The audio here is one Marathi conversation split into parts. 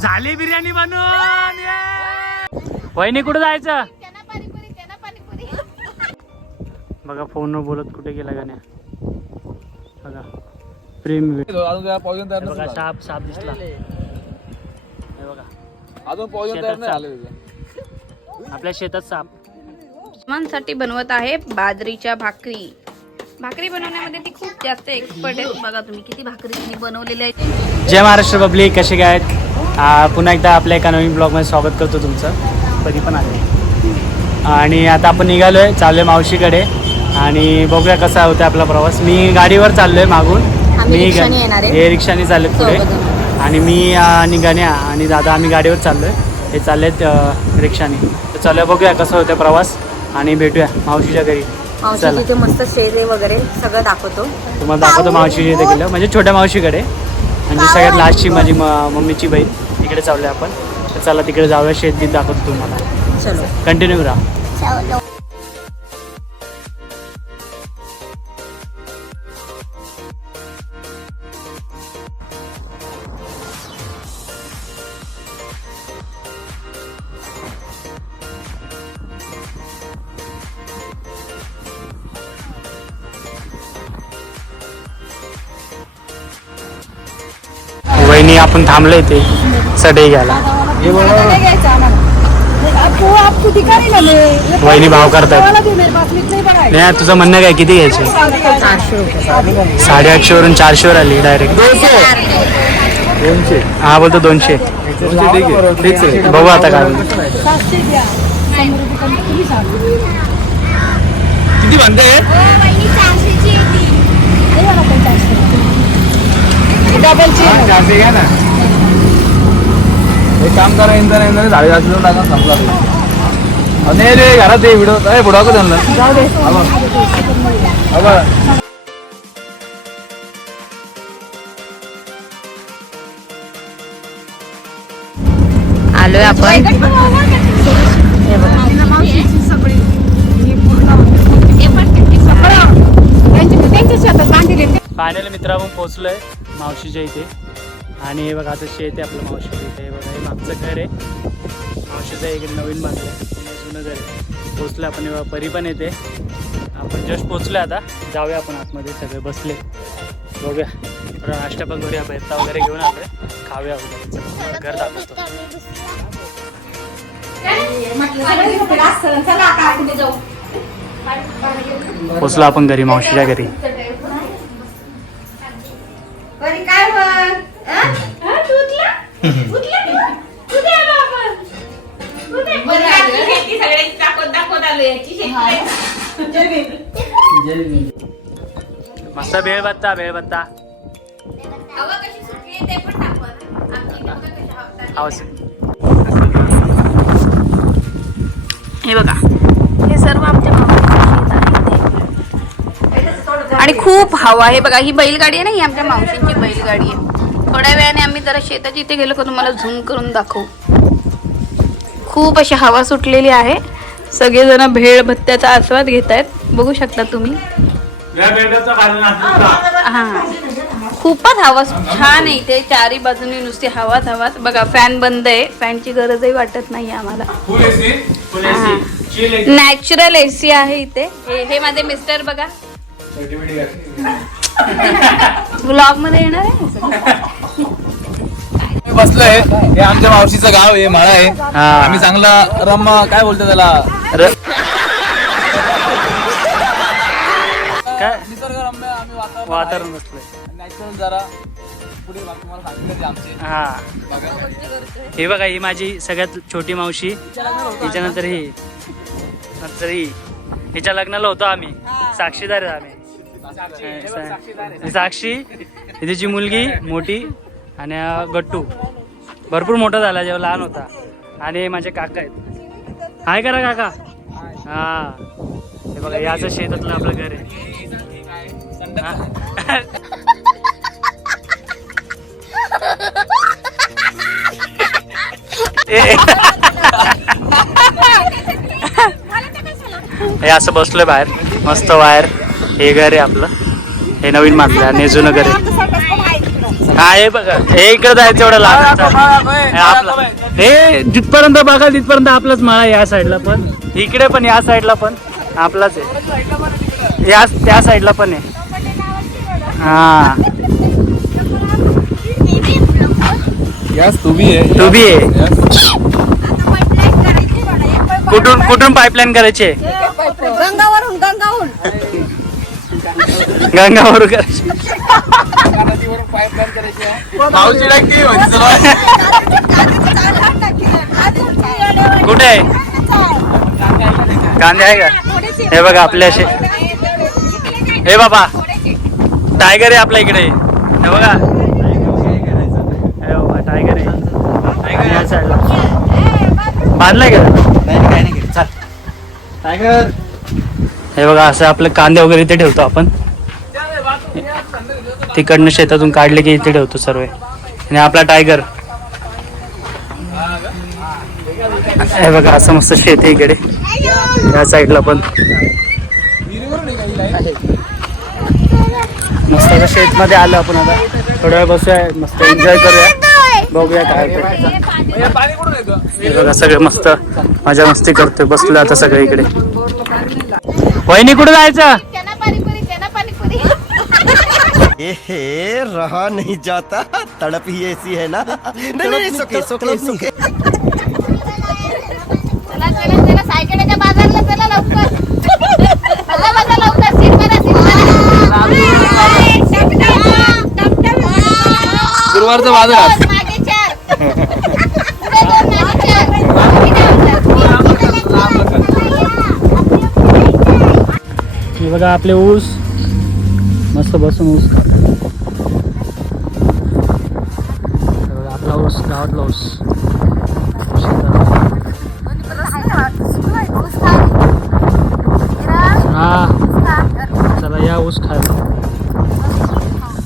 झाली बिर्याणी बनवून ये! वहिनी कुठं जायचं? बघा फोनवर बोलत कुठे गेला गाण्या बघा प्रेम वे- अजून त्याला पॉइजन तयार बघा. साप साप दिसला. हे बघा. अजून. आपल्या शेतात साप. साठी बनवत आहे बाजरीच्या भाकरी. भाकरी बनवण्यामध्ये ती खूप जास्त एक्सपर्ट आहे बघा तुम्ही किती भाकरी तिने बनवलेल्या आहेत. जय महाराष्ट्र पब्लिक कसे काय आहेत? पुन्हा एकदा आपल्या एका नवीन ब्लॉगमध्ये स्वागत करतो तुमचं. कधी पण आले. आणि आता आपण निघालो आहे चाललो आहे मावशीकडे. आणि बघूया कसा होता आपला प्रवास. मी गाडीवर चाललो आहे मागून मी. हे रिक्षाने चालले पुढे. आणि मी आ, आणि गण्या आणि दादा आम्ही गाडीवर चाललो आहे हे चाललेत अ, रिक्षाने. तर चालूया बघूया कसा होता प्रवास. आणि भेटूया मावशीच्या घरी. मावशी. तिथे मस्त शेरे वगैरे सगळं दाखवतो. तुम्हाला दाखवतो मावशी इथे गेलं म्हणजे छोट्या मावशीकडे. म्हणजे सगळ्यात लास्टची माझी म- मम्मीची बहीण. तिकडे चाललोय आपण. तर चला तिकडे जाऊया. शेती दाखवतो तुम्हाला. चलो. कंटिन्यू राहा आपण थांबलो इथे सडे घ्यायला. वहिनी भाव करतात. नाही तुझं म्हणणं काय किती घ्यायचे? साडेआठशे वरून चारशे वर आली डायरेक्ट हा बोलतो दोनशे. बघू आता काय. किती म्हणते चारशे घ्या ना. एक काम करा इंधन इंधन झाडे जास्त टाका संपला तो. आणि रे घरात ते व्हिडिओ अरे बुडा का त्यांना? आलोय आपण. फायनली मित्र आपण पोहोचलोय मावशीच्या इथे. आणि हे बघा आता शेत आहे आपलं मावशी इथे हे बघा हे मागचं घर आहे. मावशीचं एक नवीन बांधलं आहे. जुनं घर आहे. पोचलं आपण हे परी पण येते. आपण जस्ट पोचलो आता. जाऊया आपण आतमध्ये सगळे बसले. बघूया. थोडा नाश्ता पण करूया पैसा वगैरे घेऊन आपण खाऊया वगैरे घर दाखवतो. पोचलो आपण घरी मावशीच्या घरी. मस्त भेळ बत्ता भेळ बत्ता. आवाज हे बघा. हे सर्व आमच्या मावशींचे इथे. आणि खूप हवा आहे. बघा ही बैलगाडी आहे ना ही आमच्या मावशींची बैलगाडी आहे. थोड्या वेळाने आम्ही जरा शेताच्या इथे गेलो का तुम्हाला झूम करून दाखवू. खूप अशी हवा सुटलेली आहे. सगळेजण भेळ भत्त्याचा आस्वाद घेत आहेत बघू शकता तुम्ही. हा. खूपच हवा छान आहे इथे. चारी बाजूनी नुसती हवाच हवाच बघा फॅन बंद आहे. फॅनची गरजही वाटत नाही आम्हाला. नॅचरल एसी आहे इथे. हे हे माझे मिस्टर बघा. ब्लॉगमध्ये येणार आहे? बसलोय. हे आमच्या मावशीचं गाव आहे माळा आहे. हा. आम्ही चांगला रम काय बोलतो त्याला? र- काय? निसर्गरम्य आम्ही वातावरण वातावरण बसलंय नॅचरल जरा पुढे बाकी तुम्हाला सांगितलं ते आमचे. हा. बघा. हे बघा ही माझी सगळ्यात छोटी मावशी. हिच्यानंतर ही. नंतर ही. हिच्या लग्नाला होतो आम्ही. साक्षीदार आहे आम्ही. ही साक्षी ही तिची मुलगी मोठी आणि हा गट्टू. भरपूर मोठा झाला जेव्हा लहान होता. आणि माझे काका आहेत. हाय करा काका. हा. हे बघा याचं शेतातलं आपलं घर आहे. हे. असं बसलोय बाहेर. मस्त बाहेर. हे घर आहे आपलं. हे नवीन बांधलं आणि जुनं घर आहे. हा हे बघा हे इकडे जायचं एवढं लांब हे जिथपर्यंत बघा तिथपर्यंत आपलाच मळा आहे या साईडला पण. इकडे पण या साईडला पण. आपलाच आहे. या त्या साईडला पण आहे. हा. यस तू भी आहे. कुठून कुठून पाईपलाईन करायची आहे? गंगावरून गंगावरून. गंगावर करायची. पाऊस कुठे आहे? कांदे आहे का? हे बघा आपले असे. हे बाबा टायगर आहे आपल्या इकडे. हे बघा. हे बाबा टायगर आहे. या साईडला बांधलाय का? हे बघा असं आपले कांदे वगैरे इथे ठेवतो आपण. तिकडनं शेतातून काढले की इथे ठेवतो सर्व. आणि आपला टायगर हे बघा असं मस्त शेत आहे इकडे. या साईडला पण. मस्त आता शेत मध्ये आलो आपण आता. थोड्या वेळ बसूया मस्त एन्जॉय करूया. बघूया काय हे बघा सगळे मस्त. मजा मस्ती करतोय बसलो आता सगळे इकडे. वहिनी कुठे जायचं? एहे रहा नहीं जाता। तड़प ही ऐसी है ना। नहीं नहीं सुके सुके सुके चला चला चला सायकलच्या बाजारला चला लवकर. चला बघा लवकर सीट मारा सीट मारा गुरुवारचा बाजार. दोन, मागे चार पुढे दोन, मागे चार. हे बघा आपले ऊस. मस्त बसून ऊस खातात आपला ऊस गावातला ऊस हा चला या ऊस खायला.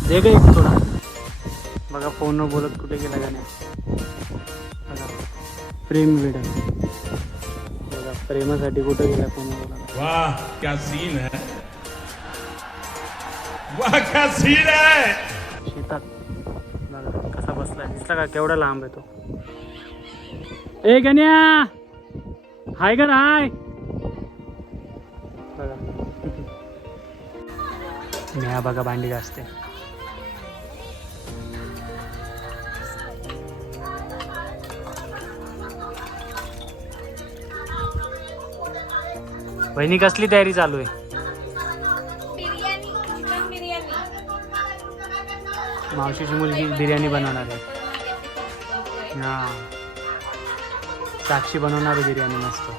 दे ग एक थोडा. बघा फोनवर बोलत कुठे गेला का नाही. बघा प्रेम वेड. बघा प्रेमासाठी कुठे गेला फोनवर बोला क्या सीन है. सीन शेतात बघा कसा बसलाय? दिसला का? केवढा लांब आहे तो. ए गण्या! हाय गर हाय! बघा. नेहा बघा भांडी असते बहिणी कसली तयारी चालू आहे? मावशीची मुलगी बिर्याणी बनवणार आहे. हा. साक्षी बनवणार आहे बिर्याणी मस्त.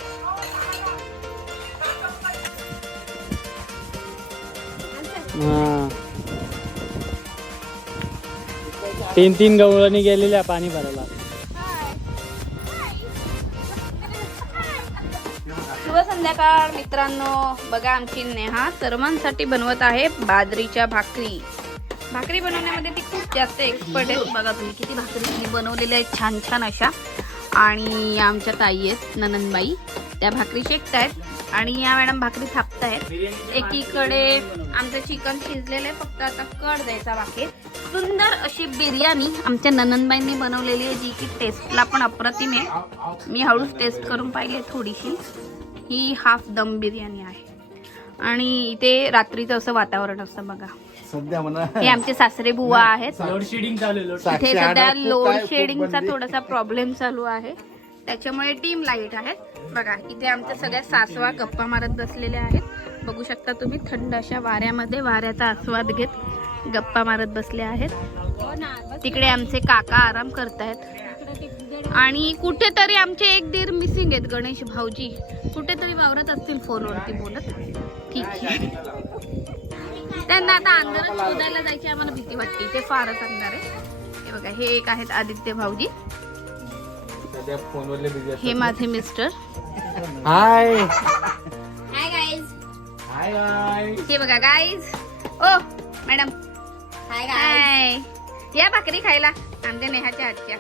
तीन तीन गवळणी गेलेल्या पाणी भरायला. शुभ संध्याकाळ मित्रांनो. बघा आमची नेहा सर्वांसाठी बनवत आहे बाजरीच्या भाकरी. भाकरी बनवण्यामध्ये ती खूप जास्त एक्सपर्ट आहे बघा तुम्ही किती भाकरी तिने बनवलेल्या आहेत छान छान अशा. आणि या आमच्या ताई आहेत ननंदबाई. त्या भाकरी शेकतायत. आणि या मॅडम भाकरी थापतायत. एकीकडे आमचं चिकन शिजलेलं आहे. फक्त आता कड द्यायचा बाकी सुंदर अशी बिर्याणी आमच्या ननंदबाईंनी बनवलेली आहे जी की टेस्टला पण अप्रतिम आहे. मी हळूच टेस्ट करून पाहिली आहे थोडीशी. ही हाफ दम बिर्याणी आहे. आणि इथे रात्रीचं असं वातावरण असतं बघा. सध्या म्हणा. हे आमचे सासरे बुवा आहेत. लोड शेडिंग चालू आहे इथे सध्या लोड शेडिंगचा थोडासा प्रॉब्लेम चालू आहे. त्याच्यामुळे टीम लाइट आहेत. बघा इथे आमच्या सगळ्या सासवा गप्पा मारत बसलेल्या आहेत. बघू शकता तुम्ही थंड अशा वाऱ्यामध्ये वाऱ्याचा आस्वाद घेत गप्पा मारत बसले आहेत. तिकडे आमचे काका आराम करतायत. आणि कुठेतरी आमचे एक दीर मिसिंग आहेत गणेश भाऊजी. कुठेतरी वावरत असतील फोनवरती बोलत. ठीक आहे. त्यांना आता अंधारात शोधायला जायची आम्हाला भीती वाटते. ते फारच अंधार आहे. हे बघा हे एक आहेत आदित्य भाऊजी. सध्या फोनवरले बिझी हे माझे मिस्टर हाय हाय गाईज हे बघा गाईज ओ मॅडम हाय हाय या भाकरी खायला. आमच्या नेहाच्या हातच्या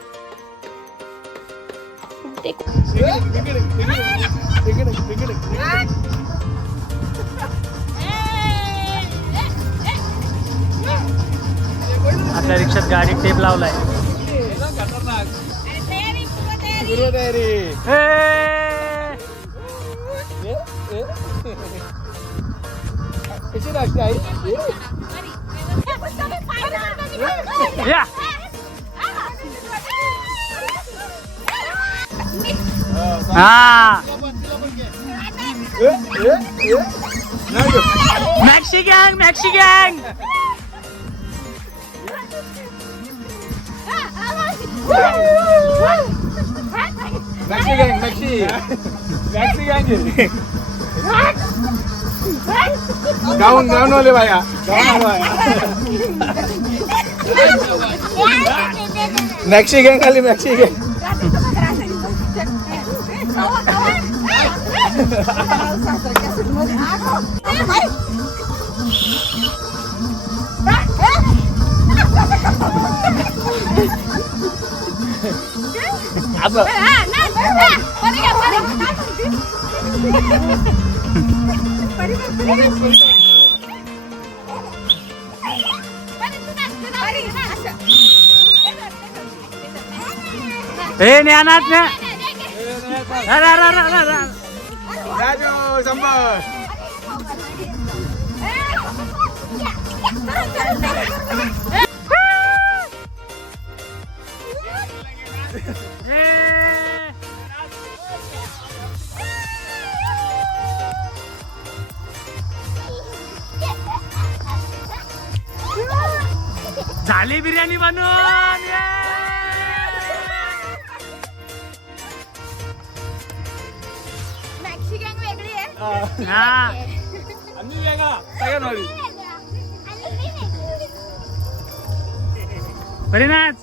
ते- आपल्या रिक्षात गाडी टेप लावलाय. हा! मॅक्सी गँग मॅक्सी गँग मॅक्सी गँग मॅक्सी मॅक्सी गँग गाऊन गाऊन वाले बाया मॅक्सी गँग आली मॅक्सी गँग हे ज्ञानात ना अरे, अरे, अरे, अरे, अरे. राजू शंभर झाली बिर्याणी बनवून ये. मॅक्सी गँग वेगळी आहे. हा. वेगळा. बरी नाच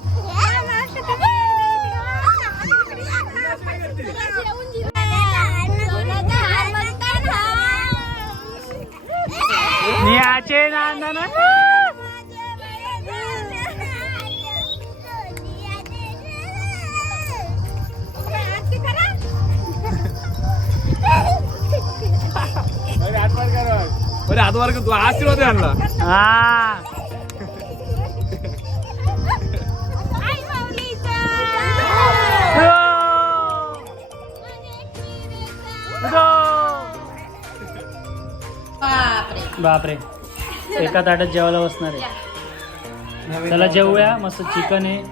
नियाचे नांदन बरे हातवार तू आशीर्वाद आहे आणला हा बापरे एका ताटात जेवायला बसणार आहे. चला जेवूया मस्त चिकन आहे.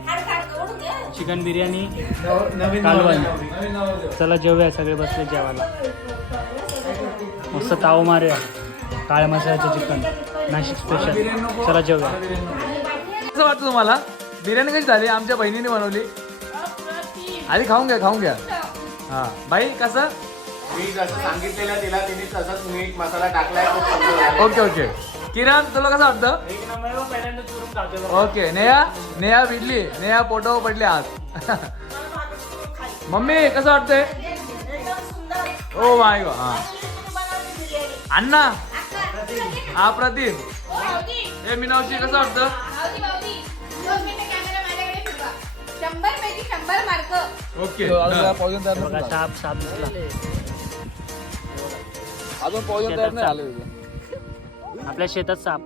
चिकन बिर्याणी कालवण. चला जेवूया सगळे बसले जेवायला. मस्त ताव मारूया काळ्या मसाल्याचं चिकन. नाशिक स्पेशल चला जेवूया. कसं वाटतं तुम्हाला? बिर्याणी कशी झाली? आमच्या बहिणीने बनवली. आधी खाऊन घ्या खाऊन घ्या. हा. बाई कसं? मी जसं सांगितलेलं तिला तिने तसंच मीठ मसाला टाकलाय. Okay okay. किरण तुला कसं वाटतं? एक नंबर पहिल्यांदा चुरून खातो ओके नेहा नेहा भिडली. नेहा पोटो पडली आज. मम्मी कसं वाटतंय? ओ माय गॉड हा. अण्णा? हा प्रतिम हे मीनाक्षी कसं वाटतं? शंभर पैकी शंभर मार्क ओके बघा साप साप दिसला. अजून पाऊस तयार नाही आले. आपल्या शेतात साप.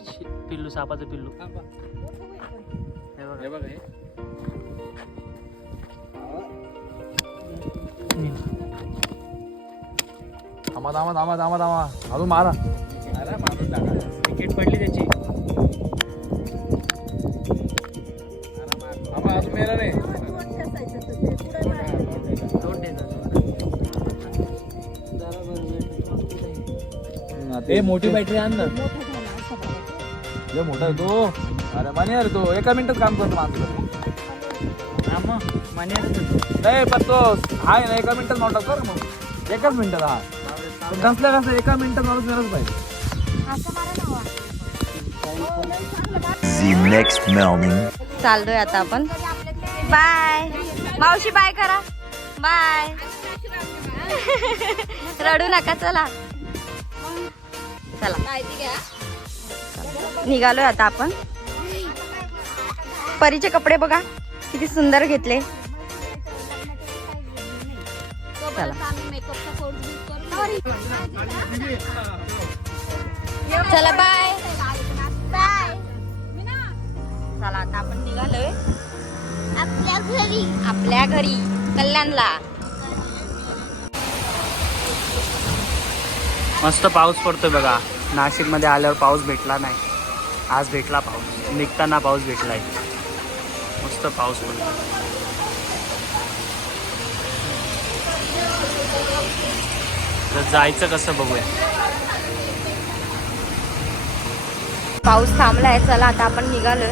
शे- पिल्लू सापाचं पिल्लू. हे बघा. थांबा थांबा थांबा थांबा थांबा अजून मारा. विकेट पडली त्याची. ते मोठी बॅटरी आण ना. लय मोठा आहे तो. अरे माने अरे तो. एका मिनिटात काम करतो माणसं हा आहे. नाही पण तो हाय ना एका मिनिटात नॉट कर मग. एकाच मिनिटात हा कसल्या कसं एका मिनिटात माणूस मिळत पाहिजे The next morning. चाललोय आता आपण. बाय. मावशी बाय करा. बाय. रडू नका चला. चला. निघालोय आता आपण. परीचे कपडे बघा किती सुंदर घेतले. चला. चला बाय बाय चला आता आपण निघालोय. आपल्या घरी. आपल्या घरी कल्याणला. मस्त पाऊस पडतोय बघा. नाशिकमध्ये आल्यावर पाऊस भेटला नाही. आज भेटला पाऊस. निघताना पाऊस भेटला आहे मस्त पाऊस पडतो तर जायचं कसं बघूया. पाऊस थांबलाय. चला आता आपण निघालो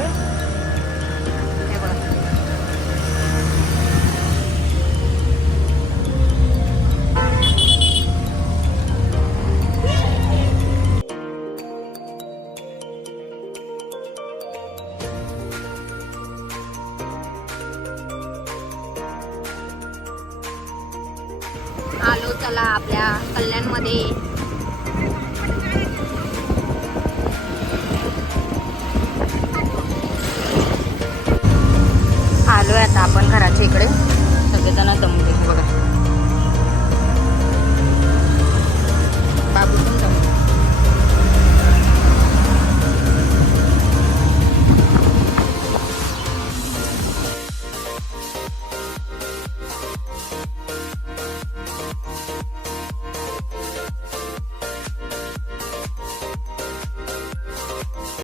आलोय इकडे सगळेजण दमले बघा.